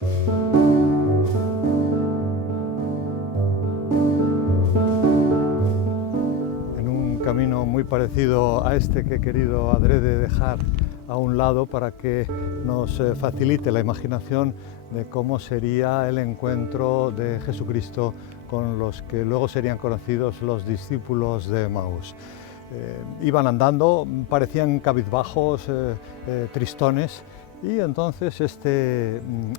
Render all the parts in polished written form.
En un camino muy parecido a este que he querido adrede dejar a un lado para que nos facilite la imaginación de cómo sería el encuentro de Jesucristo con los que luego serían conocidos los discípulos de Emaús. Iban andando, parecían cabizbajos, tristones, y entonces este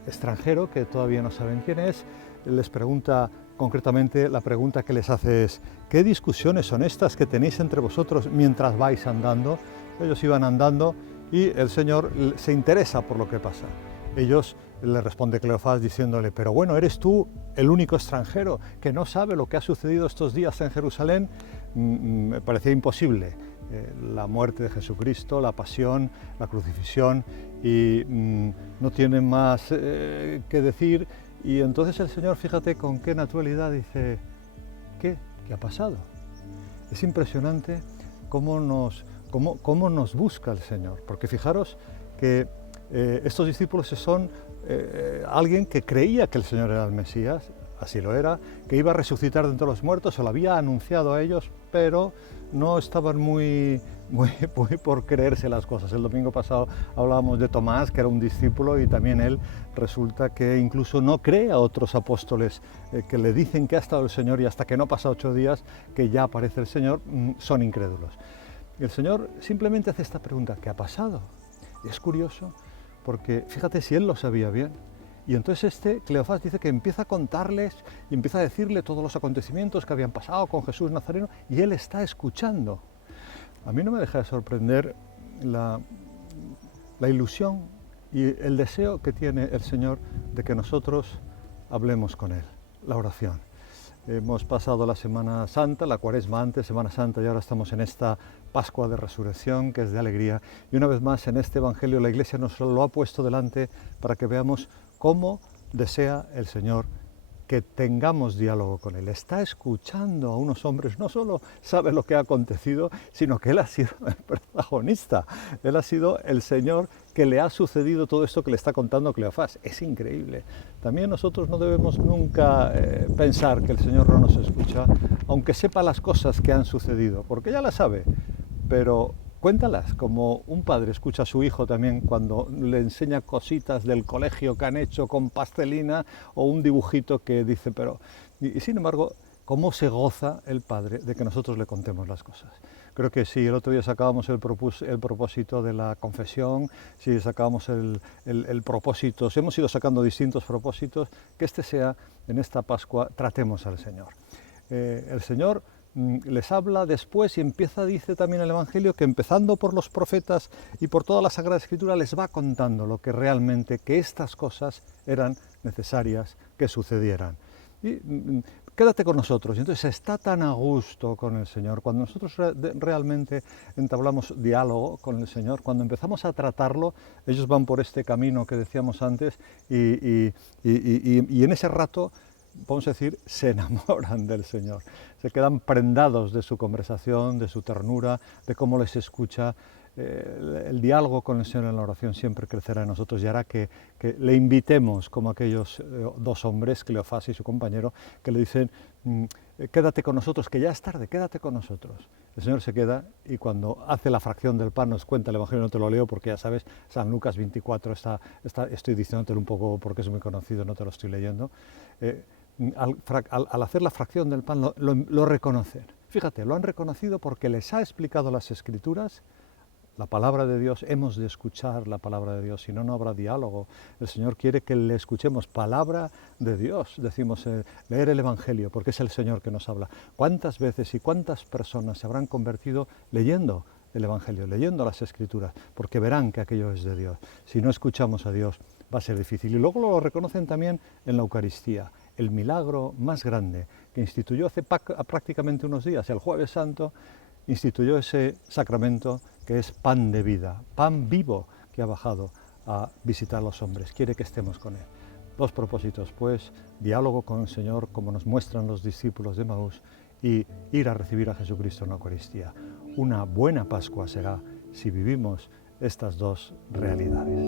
extranjero, que todavía no saben quién es, les pregunta concretamente, la pregunta que les hace es: ¿qué discusiones son estas que tenéis entre vosotros mientras vais andando? Ellos iban andando y el Señor se interesa por lo que pasa. Ellos le responde Cleofás diciéndole: pero bueno, ¿eres tú el único extranjero que no sabe lo que ha sucedido estos días en Jerusalén? Me parecía imposible. La muerte de Jesucristo, la pasión, la crucifixión, y no tienen más que decir. Y entonces el Señor, fíjate con qué naturalidad dice: ¿qué ha pasado? Es impresionante cómo nos busca el Señor, porque fijaros que estos discípulos son alguien que creía que el Señor era el Mesías, así lo era, que iba a resucitar de entre los muertos, se lo había anunciado a ellos, pero no estaban muy por creerse las cosas. El domingo pasado hablábamos de Tomás, que era un discípulo, y también él resulta que incluso no cree a otros apóstoles que le dicen que ha estado el Señor, y hasta que no pasa 8 días que ya aparece el Señor, son incrédulos. Y el Señor simplemente hace esta pregunta: ¿qué ha pasado? Y es curioso, porque fíjate si él lo sabía bien. Y entonces Cleofás dice que empieza a contarles y empieza a decirle todos los acontecimientos que habían pasado con Jesús Nazareno, y él está escuchando. A mí no me deja de sorprender la ilusión y el deseo que tiene el Señor de que nosotros hablemos con Él, la oración. Hemos pasado la Semana Santa, la Cuaresma antes, Semana Santa, y ahora estamos en esta Pascua de Resurrección, que es de alegría. Y una vez más, en este Evangelio la Iglesia nos lo ha puesto delante para que veamos cómo desea el Señor que tengamos diálogo con Él. Está escuchando a unos hombres, no solo sabe lo que ha acontecido, sino que Él ha sido el protagonista. Él ha sido el Señor que le ha sucedido todo esto que le está contando Cleofás. Es increíble. También nosotros no debemos nunca pensar que el Señor no nos escucha, aunque sepa las cosas que han sucedido, porque ya las sabe, pero cuéntalas, como un padre escucha a su hijo también cuando le enseña cositas del colegio que han hecho con pastelina, o un dibujito que dice, pero... Y sin embargo, cómo se goza el padre de que nosotros le contemos las cosas. Creo que si el otro día sacábamos el propósito de la confesión, si sacábamos el propósito, si hemos ido sacando distintos propósitos, que este sea, en esta Pascua, tratemos al Señor. El Señor les habla después y dice también el Evangelio, que empezando por los profetas y por toda la Sagrada Escritura les va contando lo que realmente, que estas cosas eran necesarias que sucedieran. Y quédate con nosotros. Y entonces está tan a gusto con el Señor. Cuando nosotros realmente entablamos diálogo con el Señor, cuando empezamos a tratarlo, ellos van por este camino que decíamos antes, y en ese rato, vamos a decir, se enamoran del Señor, se quedan prendados de su conversación, de su ternura, de cómo les escucha. El diálogo con el Señor en la oración siempre crecerá en nosotros y hará que le invitemos, como aquellos dos hombres, Cleofás y su compañero, que le dicen: quédate con nosotros, que ya es tarde, quédate con nosotros. El Señor se queda, y cuando hace la fracción del pan, nos cuenta el Evangelio, no te lo leo porque ya sabes, San Lucas 24, estoy diciéndotelo un poco porque es muy conocido, no te lo estoy leyendo. Al hacer la fracción del pan lo reconocen. Fíjate, lo han reconocido porque les ha explicado las Escrituras, la palabra de Dios. Hemos de escuchar la palabra de Dios, si no, no habrá diálogo. El Señor quiere que le escuchemos. Palabra de Dios, decimos, leer el Evangelio, porque es el Señor que nos habla. ¿Cuántas veces y cuántas personas se habrán convertido leyendo el Evangelio, leyendo las Escrituras? Porque verán que aquello es de Dios. Si no escuchamos a Dios, va a ser difícil. Y luego lo reconocen también en la Eucaristía, el milagro más grande que instituyó hace prácticamente unos días, el Jueves Santo. Instituyó ese sacramento que es pan de vida, pan vivo que ha bajado a visitar a los hombres. Quiere que estemos con Él. Dos propósitos, pues: diálogo con el Señor, como nos muestran los discípulos de Emaús, y ir a recibir a Jesucristo en la Eucaristía. Una buena Pascua será si vivimos estas dos realidades.